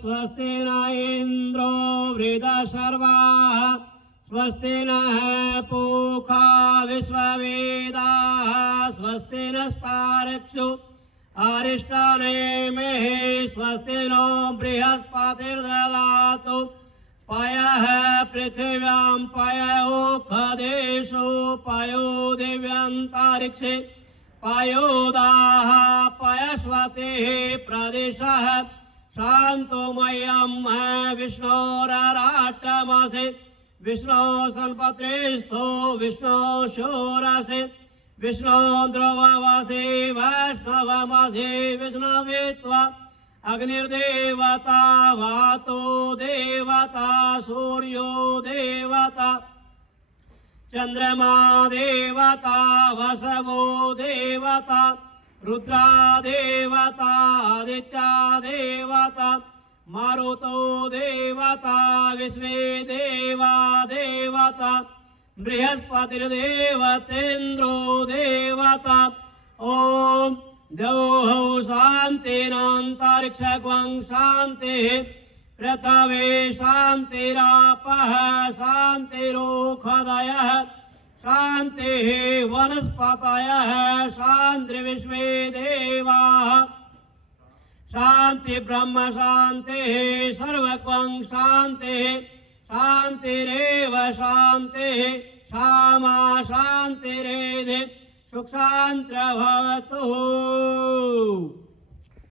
स्वस्ति न इन्द्रो वृद्धशर्वाः स्वस्ति नः पूषा विश्ववेदाः स्वस्ति नस्तार्क्ष्यो अरिष्टानेमिः स्वस्ति नो बृहस्पतिर्ददातु पयः पृथिव्यां पय ओखदेषु पयो दिव्यन्तरिक्षे पयोदाः पयस्वतिः प्रदिशः शान्तोमयं विष्णोरराट्टमसि विष्णो सन्पत्रेस्थो विष्णो शोरसि विष्णो ध्रुवमसि वैष्णवमसि विष्णुवित्वा अग्निर्देवता वातो देवता सूर्यो देवता चंद्रमा देवता वसवो देवता रुद्रा देवता आदित्या देवता मारुतो देवता विश्वे देवा देवता बृहस्पतिर्देवतेन्द्रो देवता ओम द्यौः शान्तिरन्तरिक्षं शान्तिः पृथ्वी शान्तिरापः शान्तिरोषधयः शान्तिः वनस्पतयः शान्तिर्विश्वे देवाः शान्ति ब्रह्म शान्तिः सर्वं शान्तिः शान्तिरेव शान्तिः क्षमा शान्तिरेधि सुख शांति भवतु।